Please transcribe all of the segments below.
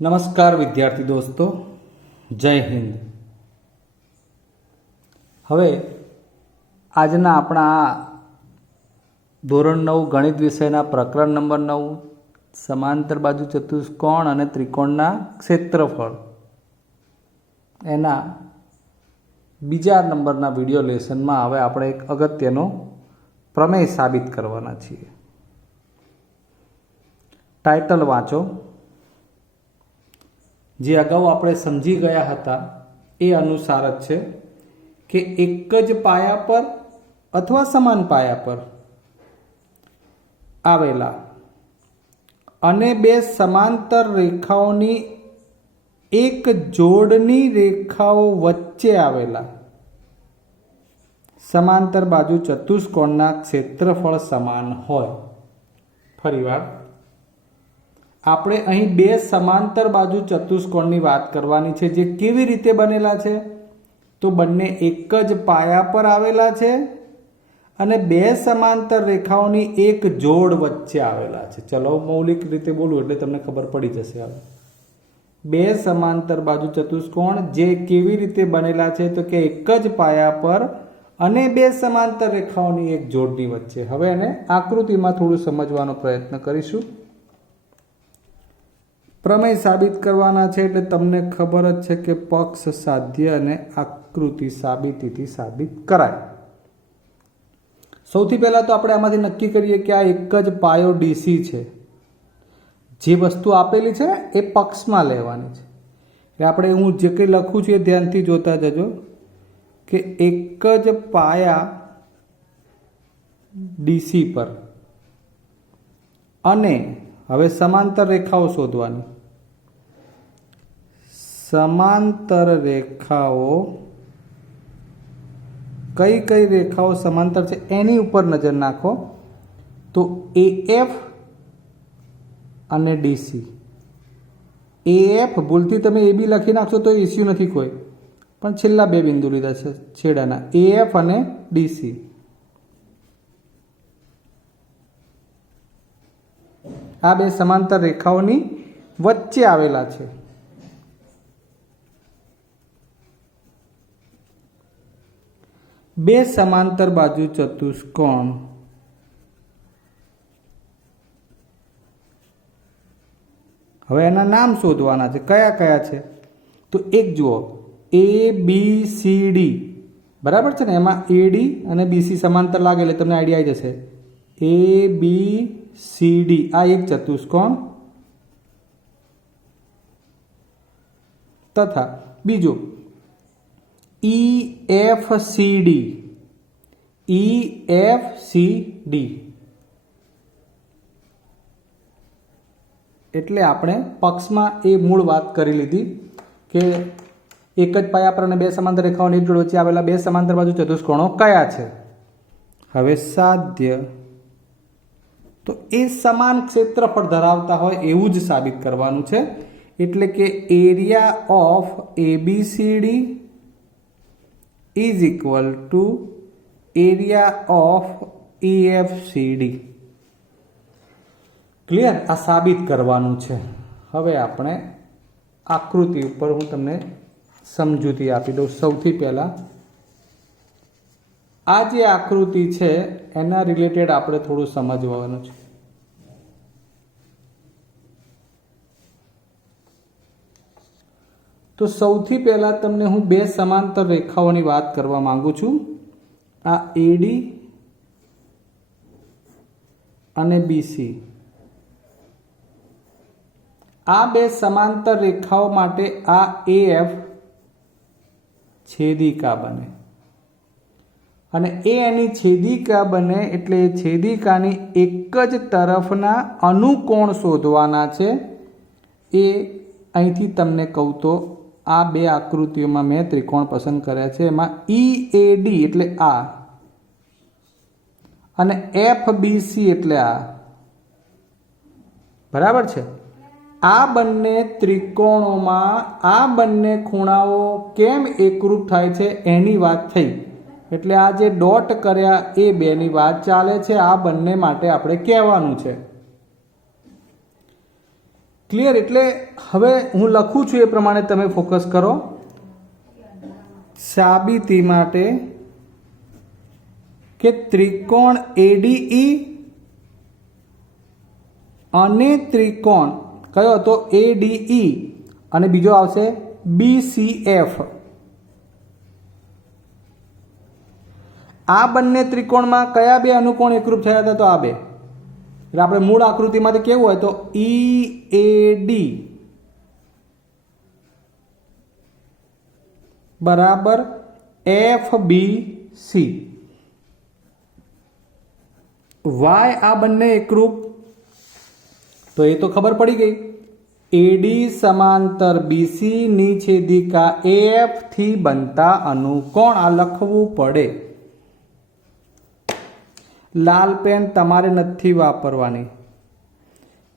નમસ્કાર વિદ્યાર્થી દોસ્તો, જય હિન્દ। હવે આજના આપણા ધોરણ 9 ગણિત વિષયના પ્રકરણ નંબર 9 સમાંતર બાજુ ચતુષ્કોણ અને ત્રિકોણના ક્ષેત્રફળ એના બીજા નંબરના વિડિયો લેસનમાં હવે આપણે એક અગત્યનો પ્રમેય સાબિત કરવાના છીએ। ટાઇટલ વાંચો। જે અગાઉ આપણે સમજી ગયા હતા એ અનુસાર જ છે કે એક જ પાયા પર અથવા સમાન પાયા પર આવેલા અને બે સમાંતર રેખાઓની એક જોડની રેખાઓ વચ્ચે આવેલા સમાંતર બાજુ ચતુષ્કોણના ક્ષેત્રફળ સમાન હોય। ફરીવાર આપણે અહીં બે સમાંતર બાજુ ચતુષ્કોણની વાત કરવાની છે, જે કેવી રીતે બનેલા છે તો બંને એક જ પાયા પર આવેલા છે અને બે સમાંતર રેખાઓની એક જોડ વચ્ચે આવેલા છે। ચલો મૌલિક રીતે બોલું એટલે તમને ખબર પડી જશે। હવે બે સમાંતર બાજુ ચતુષ્કોણ જે કેવી રીતે બનેલા છે તો કે એક જ પાયા પર અને બે સમાંતર રેખાઓની એક જોડની વચ્ચે। હવે એને આકૃતિમાં થોડું સમજવાનો પ્રયત્ન કરીશું। પ્રમેય સાબિત કરવાના છે એટલે તમને ખબર જ છે કે પક્ષ સાધ્ય અને આકૃતિ સાબિતીથી સાબિત કરાય। સૌથી પહેલા તો આપણે આમાંથી નક્કી કરીએ કે આ એક જ પાયો ડીસી છે। જે વસ્તુ આપેલી છે ને એ પક્ષમાં લેવાની છે। એટલે આપણે હું જે કંઈ લખું છું એ ધ્યાનથી જોતા જજો કે એક જ પાયા ડીસી પર અને હવે સમાંતર રેખાઓ શોધવાની। સમાંતર રેખાઓ કઈ કઈ રેખાઓ સમાંતર છે એની ઉપર નજર નાખો તો AF અને DC। AF ભૂલથી તમે AB લખી નાખશો તો ઇસ્યુ નથી કોઈ, પણ છેલ્લા બે બિંદુ લીધા છે છેડાના, AF અને DC। આ બે સમાંતર રેખાઓની વચ્ચે આવેલા છે। બે સમાંતર બાજુ ચતુષ્કોણ હવે એના નામ શોધવાના છે। કયા કયા છે તો એક જુઓ ABCD, બરાબર છે ને? એમાં AD અને BC સમાંતર લાગે એટલે તમને આઈડિયા આવી જશે। ABCD આ એક ચતુષ્કોણ તથા બીજો EFCD એટલે આપણે પક્ષમાં એ મૂળ વાત કરી લીધી કે એક જ પાયા પર અને બે સમાંતર રેખાઓની એક જોડ વચ્ચે આવેલા બે સમાંતર બાજુ ચતુષ્કોણો કયા છે। હવે સાધ્ય તો એ સમાન ક્ષેત્રફળ ધરાવતા હોય એવું જ સાબિત કરવાનું છે। એટલે કે area of ABCD is equal to area of EFCD। Clear? આ સાબિત કરવાનું છે। હવે આપણે આકૃતિ ઉપર હું તમને સમજૂતી આપી દઉં। સૌથી પહેલા આ જે આકૃતિ છે એના રિલેટેડ આપણે થોડું સમજવાનું છે। તો સૌથી પહેલા તમને હું બે સમાંતર રેખાઓની વાત કરવા માંગુ છું। આ AD અને BC, આ બે સમાંતર રેખાઓ માટે આ AF છેદિકા બને અને એની છેદિકા બને એટલે એ છેદિકાની એક જ તરફના અનુકોણ શોધવાના છે। એ અહીંથી તમને કહું તો આ બે આકૃતિઓમાં મેં ત્રિકોણ પસંદ કર્યા છે। એમાં EAD એટલે આ અને FBC એટલે આ, બરાબર છે? આ બંને ત્રિકોણોમાં આ બંને ખૂણાઓ કેમ એકરૂપ થાય છે એની વાત થઈ। એટલે આ જે ડોટ કર્યા એ બેની વાત ચાલે છે। આ બંને માટે આપણે કહેવાનું છે। ક્લિયર? એટલે હવે હું લખું છું એ પ્રમાણે તમે ફોકસ કરો. સાબિતી માટે કે ત્રિકોણ એડીઈ અને ત્રિકોણ કયો હતો? એડીઈ અને બીજો આવશે બીસીએફ. આ બંને ત્રિકોણમાં કયા બે અનુકોણ એકરૂપ થયા હતા? તો આ બે. એટલે આપણે મૂળ આકૃતિમાંથી કેવું હોય તો EAD બરાબર FBC. વાય આ બંને એકરૂપ, તો એ તો ખબર પડી ગઈ. AD સમાંતર BC ની છેદિકા AF થી બનતા અનુકોણ. આ લખવું પડે. લાલ પેન તમારે નથી વાપરવાની.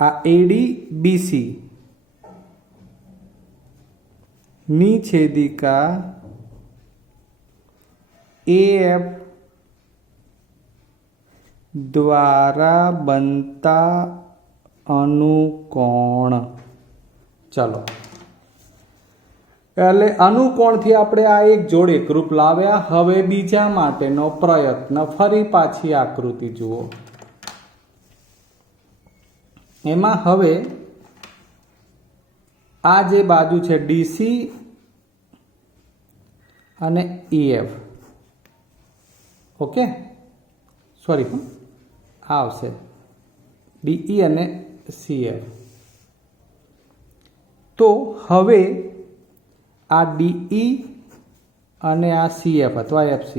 આ AD BC ની છેદિકા AF દ્વારા બનતા અનુકોણ. ચલો, એટલે અનુકોણથી આપણે આ એક જોડ એકરૂપ લાવ્યા. હવે બીજા માટેનો પ્રયત્ન. ફરી પાછી આકૃતિ જુઓ. એમાં હવે આ જે બાજુ છે DC અને EF, ઓકે, સોરી, આ આવશે DE અને CF. તો હવે આ DE અને આ CF અથવા FC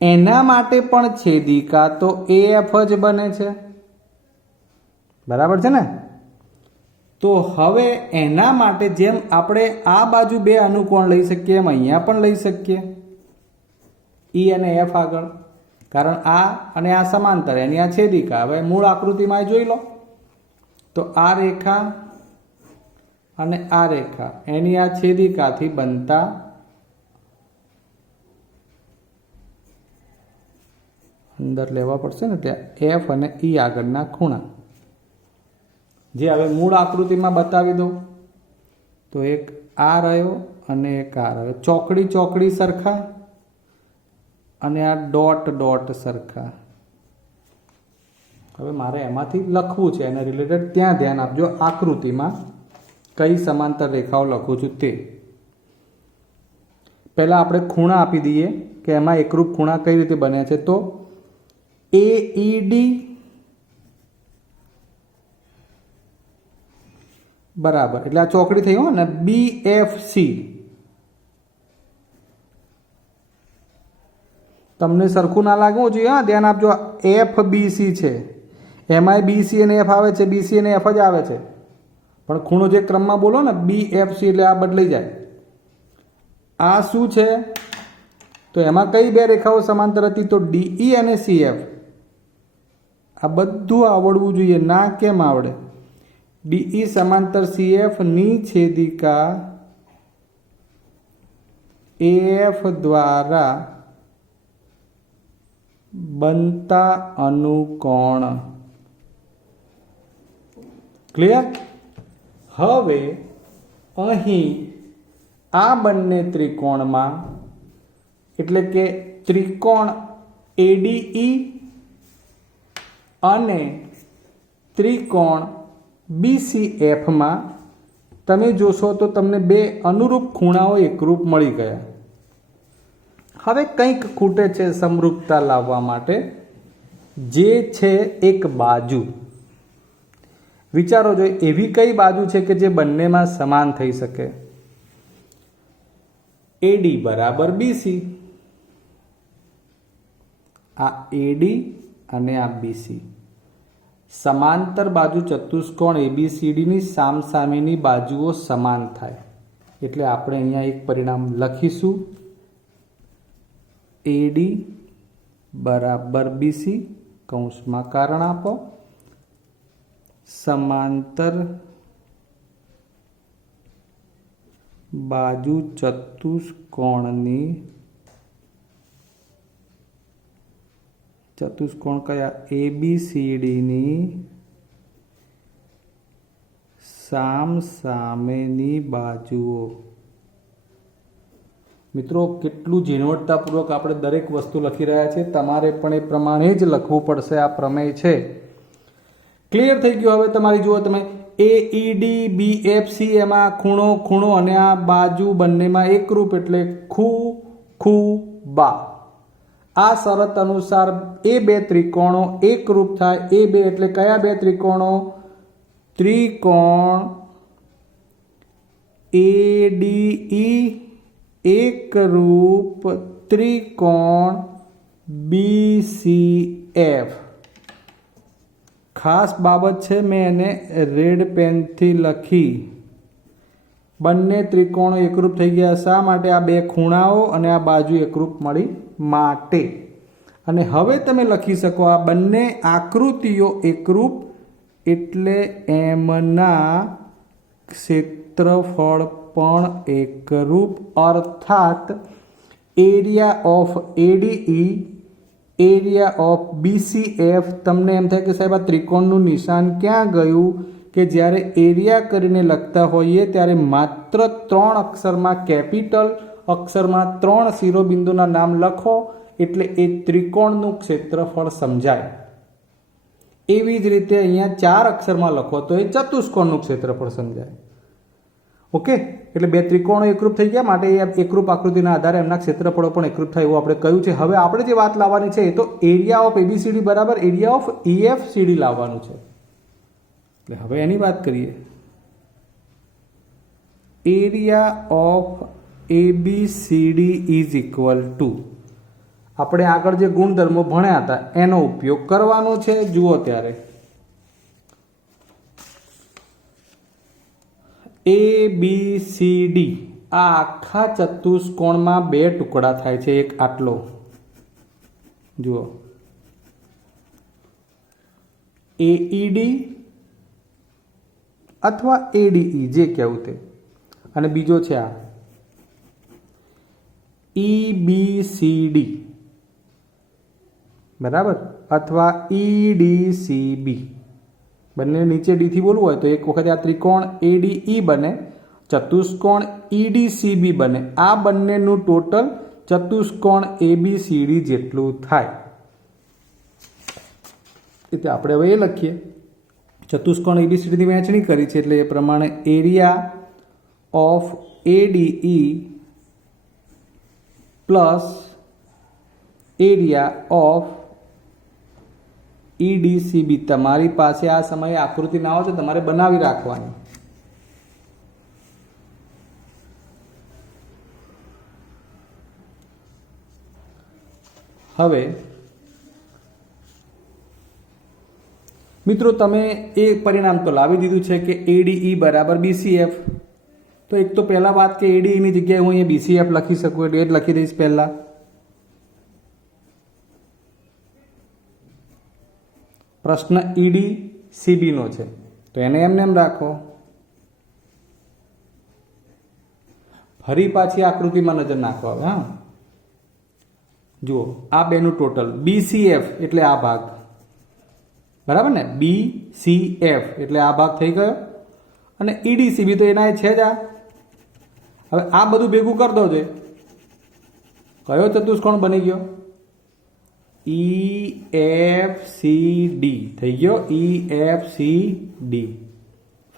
એના માટે પણ છેદિકા તો AF જ બને છે. બરાબર છે ને? તો હવે એના માટે જેમ આપણે આ બાજુ બે અનુકોણ લઈ શકીએ એમ અહીંયા પણ લઈ શકીએ E અને F આગળ, કારણ આ અને આ સમાંતર, એની આ છેદિકા. હવે મૂળ આકૃતિમાં જોઈ લો તો આ રેખા અને આ રેખા એની આ છેદિકાથી બનતા અંદર લેવા પડશે ને ત્યાં F અને E આગળના ખૂણા, જે હવે મૂળ આકૃતિમાં બતાવી દો. તો એક આ રહ્યો અને એક આ રહ્યો. ચોકડી ચોકડી સરખા અને આ ડોટ ડોટ સરખા. હવે મારે એમાંથી લખવું છે એને રિલેટેડ. ત્યાં ધ્યાન આપજો આકૃતિમાં કઈ સમાંતર રેખાઓ લખું છું તે. પહેલાં આપણે ખૂણા આપી દઈએ કે એમાં એકરૂપ ખૂણા કઈ રીતે બને છે. તો AED બરાબર, એટલે આ ચોકડી થઈ હોય ને, BFC. તમને સરખું ના લાગવું જોઈએ. હા, ધ્યાન આપજો. FBC છે, એમાંય BC અને F આવે છે, BC અને F જ આવે છે, પણ ખૂણો જે ક્રમમાં બોલો ને BFC એટલે આ બદલાઈ જાય. આ શું છે? તો એમાં કઈ બે રેખાઓ સમાંતર હતી? તો DE અને CF. આ બધું આવડવું જોઈએ. ના કેમ આવડે? DE સમાંતર CF ની છેદિકા AF દ્વારા બનતા અનુકોણ. ક્લિયર? હવે અહીં આ બંને ત્રિકોણમાં, એટલે કે ત્રિકોણ ADE અને ત્રિકોણ BCF માં તમે જોશો તો તમને બે અનુરૂપ ખૂણાઓ એકરૂપ મળી ગયા. હવે કંઈક ખૂટે છે સમરૂપતા લાવવા માટે, જે છે એક બાજુ. વિચારો જો એવી કઈ બાજુ છે કે જે બંનેમાં સમાન થઈ શકે. AD બરાબર BC. આ AD અને આ BC સમાંતર બાજુ ચતુષ્કોણ ABCD ની સામસામેની બાજુઓ સમાન થાય. એટલે આપણે અહીંયા એક પરિણામ લખીશું. AD બરાબર BC કૌંસમાં કારણ આપો. સમાંતર બાજુ ચતુષ્કોણ કયા? ABCD ની સામસામેની બાજુઓ. મિત્રો કેટલું ઝીણવટતાપૂર્વક આપણે દરેક વસ્તુ લખી રહ્યા છે. તમારે પણ એ પ્રમાણે જ લખવું પડશે. આ પ્રમેય છે. ક્લિયર થઈ ગયું. હવે તમારી જુઓ તમે AED BFC એમાં ખૂણો ખૂણો અને આ બાજુ બંનેમાં એકરૂપ એટલે બા. આ શરત અનુસાર એ બે ત્રિકોણો એકરૂપ થાય. એ બે એટલે કયા બે ત્રિકોણો? ત્રિકોણ ADE એકરૂપ ત્રિકોણ BCF. ખાસ બાબત છે, મેં એને રેડ પેનથી લખી. બંને ત્રિકોણો એકરૂપ થઈ ગયા. શા માટે? આ બે ખૂણાઓ અને આ બાજુ એકરૂપ મળી માટે. અને હવે તમે લખી શકો આ બંને આકૃતિઓ એકરૂપ એટલે એમના ક્ષેત્રફળ પણ એકરૂપ. અર્થાત area of ADE area of BCF. તમને એમ થાય કે સાહેબ આ ત્રિકોણનું નિશાન ક્યાં ગયું? કે જ્યારે એરિયા કરીને લખતા હોઈએ ત્યારે માત્ર 3 અક્ષરમાં કેપિટલ અક્ષરમાં 3 શિરોબિંદુના નામ લખો એટલે એ ત્રિકોણનું ક્ષેત્રફળ સમજાય. એવી જ રીતે અહીંયા 4 અક્ષરમાં લખો તો એ ચતુષ્કોણનું ક્ષેત્રફળ સમજાય. ઓકે, એટલે બે ત્રિકોણો એકરૂપ થઈ ગયા માટે એ એકરૂપ આકૃતિના આધારે એમના ક્ષેત્રફળો પણ એકરૂપ થાય એવું આપણે કહ્યું છે. હવે આપણે જે વાત લાવવાની છે એ તો એરિયા ઓફ ABCD બરાબર એરિયા ઓફ EFCD લાવવાનું છે. એટલે હવે એની વાત કરીએ. Area of ABCD is equal to, આપણે આગળ જે ગુણધર્મો ભણ્યા હતા એનો ઉપયોગ કરવાનો છે. જુઓ ત્યારે ABCD આ આખા ચતુષ્કોણમાં બે ટુકડા થાય છે. એક આટલો જુઓ AED અથવા ADE જે કહેવું તે, અને બીજો છે આ EBCD બરાબર અથવા EDCB. બંને નીચે ડી થી બોલવું હોય તો એક વખત આ ત્રિકોણ ADE બને, ચતુષ્કોણ EDCB બને. આ બંનેનું ટોટલ ચતુષ્કોણ ABCD જેટલું થાય. એટલે આપણે હવે એ લખીએ. ચતુષ્કોણ ABCD ની વહેંચણી કરી છે એટલે એ પ્રમાણે area of ADE plus area of EDCB. તમારી પાસે આ સમયે આકૃતિ ના હોય તો તમારે બનાવી રાખવાની. હવે મિત્રો તમે એ પરિણામ તો લાવી દીધું છે કે ADE બરાબર BCF. તો એક તો પહેલા વાત કે ADE ની જગ્યાએ હું અહીંયા BCF લખી શકું એટલે એ જ લખી દઈશ પહેલા. પ્રશ્ન EDCB નો છે તો એને એમને એમ રાખો. ફરી પાછી આકૃતિમાં નજર નાખો. હવે હા જુઓ આ બેનું ટોટલ BCF એટલે આ ભાગ બરાબર ને, BCF એટલે આ ભાગ થઈ ગયો, અને EDCB તો એના છે જ આ. હવે આ બધું ભેગું કરી દો છે, કયો ચતુષ્કોણ બની ગયો? EFCD થઈ ગયો. EFCD.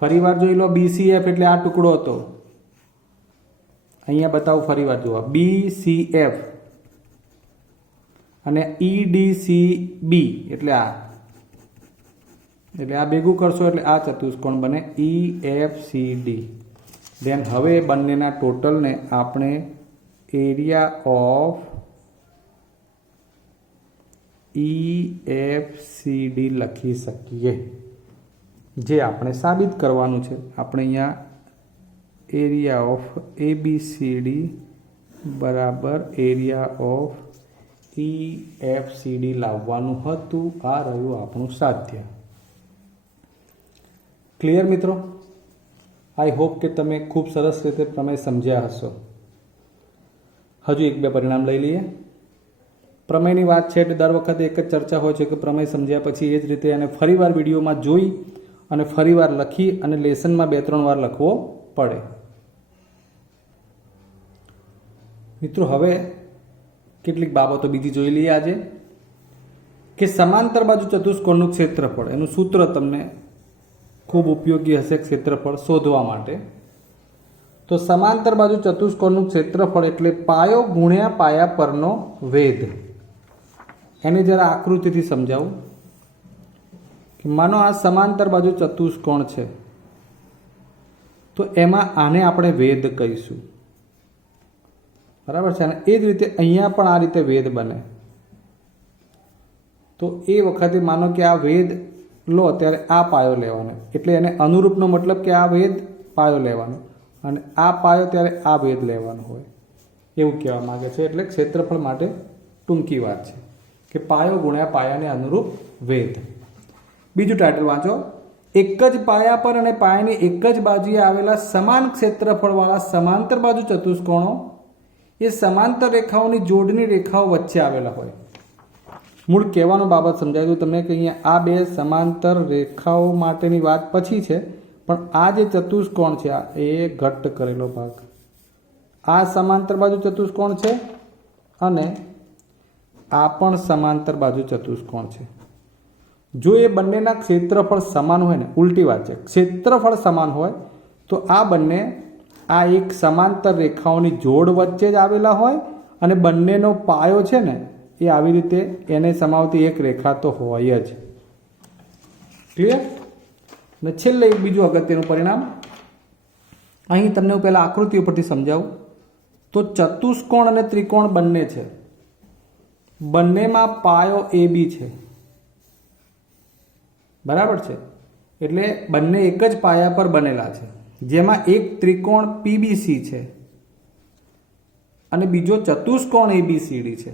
ફરી વાર જોઈ લો. BCF એટલે આ ટુકડો હતો. અહીંયા બતાવું ફરી વાર જુઓ BCF અને EDCB એટલે આ. એટલે આ ભેગું કરશો એટલે આ ચતુષ્કોણ બને EFCD. દેન હવે બંનેના ટોટલને આપણે એરિયા ઓફ EFCD લખી શકીએ, જે આપણે સાબિત કરવાનું છે. આપણે અહીંયા એરિયા ઓફ ABCD બરાબર એરિયા ઓફ EFCD લાવવાનું હતું. આ રહ્યું આપણું સાધ્ય. ક્લિયર મિત્રો? આઈ હોપ કે તમે ખૂબ સરસ રીતે પ્રમેય સમજ્યા હશો. હજુ એક બે પરિણામ લઈ લઈએ. પ્રમેયની વાત છે એટલે દર વખતે એક જ ચર્ચા હોય છે કે પ્રમેય સમજ્યા પછી એ જ રીતે એને ફરીવાર વિડીયોમાં જોઈ અને ફરીવાર લખી અને લેસનમાં 2-3 વાર લખવો પડે. મિત્રો હવે કેટલીક બાબતો બીજી જોઈ લઈએ આજે કે સમાંતર બાજુ ચતુષ્કોણનું ક્ષેત્રફળ, એનું સૂત્ર તમને ખૂબ ઉપયોગી હશે ક્ષેત્રફળ શોધવા માટે. તો સમાંતર બાજુ ચતુષ્કોણનું ક્ષેત્રફળ એટલે પાયો ગુણ્યા પાયા પરનો વેધ. એને જરા આકૃતિથી સમજાવું કે માનો આ સમાંતર બાજુ ચતુષ્કોણ છે તો એમાં આને આપણે વેધ કહીશું, બરાબર છે. અને એ જ રીતે અહીંયા પણ આ રીતે વેધ બને. તો એ વખતે માનો કે આ વેધ લો ત્યારે આ પાયો લેવાનો, એટલે એને અનુરૂપનો મતલબ કે આ વેધ પાયો લેવાનો, અને આ પાયો ત્યારે આ વેધ લેવાનો હોય એવું કહેવા માગે છે. એટલે ક્ષેત્રફળ માટે ટૂંકી વાત છે કે પાયો ગુણ્યા પાયાને અનુરૂપ વેધ. બીજું ટાઇટલ વાંચો, એક જ પાયા પર અને પાયાની એક જ બાજુએ આવેલા સમાન ક્ષેત્રફળવાળા સમાંતર બાજુ ચતુષ્કોણો એ સમાંતર રેખાઓની જોડની રેખાઓ વચ્ચે આવેલા હોય. મૂળ કહેવાનો બાબત સમજાય તો તમને કે અહીંયા આ બે સમાંતર રેખાઓ માટેની વાત પછી છે, પણ આ જે ચતુષ્કોણ છે આ એ ઘટ્ટ કરેલો ભાગ, આ સમાંતર બાજુ ચતુષ્કોણ છે અને આ પણ સમાંતર બાજુ ચતુષ્કોણ છે. જો એ બંનેના ક્ષેત્રફળ સમાન હોય ને, ઉલટી વાત છે, ક્ષેત્રફળ સમાન હોય તો આ બંને આ એક સમાંતર રેખાઓની જોડ વચ્ચે જ આવેલા હોય અને બંનેનો પાયો છે ને એ આવી રીતે એને સમાવતી એક રેખા તો હોય જ. ક્લિયર? અને છેલ્લે એક બીજું અગત્યનું પરિણામ અહીં તમને હું પહેલાં આકૃતિ ઉપરથી સમજાવું તો ચતુષ્કોણ અને ત્રિકોણ બંને છે, બંનેમાં પાયો AB છે, બરાબર છે. એટલે બંને એક જ પાયા પર બનેલા છે, જેમાં એક ત્રિકોણ PBC છે અને બીજો ચતુષ્કોણ ABCD છે,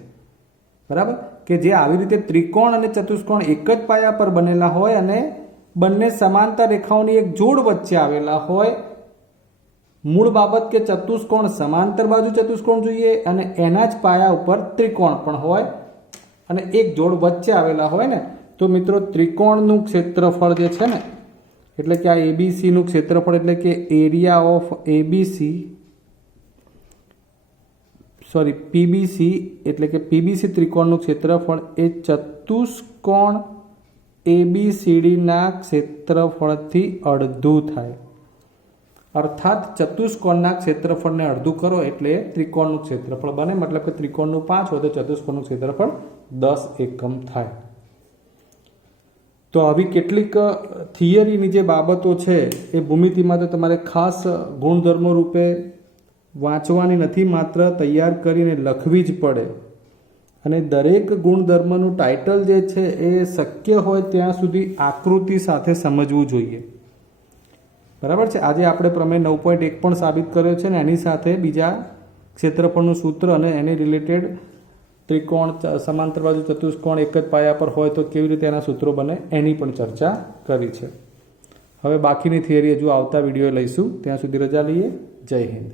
બરાબર. કે જે આવી રીતે ત્રિકોણ અને ચતુષ્કોણ એક જ પાયા પર બનેલા હોય અને બંને સમાંતર રેખાઓની એક જોડ વચ્ચે આવેલા હોય. મૂળ બાબત કે ચતુષ્કોણ સમાંતર બાજુ ચતુષ્કોણ જોઈએ અને એના જ પાયા ઉપર ત્રિકોણ પણ હોય અને એક જોડ વચ્ચે આવેલા હોય ને, તો મિત્રો ત્રિકોણનું ક્ષેત્રફળ જે છે ને, એટલે કે આ ABCનું ક્ષેત્રફળ એટલે કે એરિયા ઓફ PBC એટલે કે PBC ત્રિકોણનું ક્ષેત્રફળ એ ચતુષ્કોણ ABCDના ક્ષેત્રફળથી અડધું થાય. અર્થાત ચતુષ્કોણના ક્ષેત્રફળને અડધું કરો એટલે ત્રિકોણનું ક્ષેત્રફળ બને. મતલબ કે ત્રિકોણનું 5 હોય તો ચતુષ્કોણનું ક્ષેત્રફળ 10 એકમ થાય. તો આવી કેટલીક થિયરીની જે બાબતો છે એ ભૂમિતિમાં તો તમારે ખાસ ગુણધર્મો રૂપે વાંચવાની નથી, માત્ર તૈયાર કરીને લખવી જ પડે. અને દરેક ગુણધર્મનું ટાઇટલ જે છે એ શક્ય હોય ત્યાં સુધી આકૃતિ સાથે સમજવું જોઈએ, બરાબર છે. આજે આપણે પ્રમેય 9.1 પણ સાબિત કર્યો છે ને એની સાથે બીજા ક્ષેત્રફળનું સૂત્ર અને એની રિલેટેડ ત્રિકોણ, સમાંતર બાજુ ચતુષ્કોણ એક જ પાયા પર હોય તો કેવી રીતે એના સૂત્રો બને એની પણ ચર્ચા કરી છે. હવે બાકીની થિયરી હજુ આવતા વિડીયો લઈશું. ત્યાં સુધી રજા લઈએ. જય હિન્દ.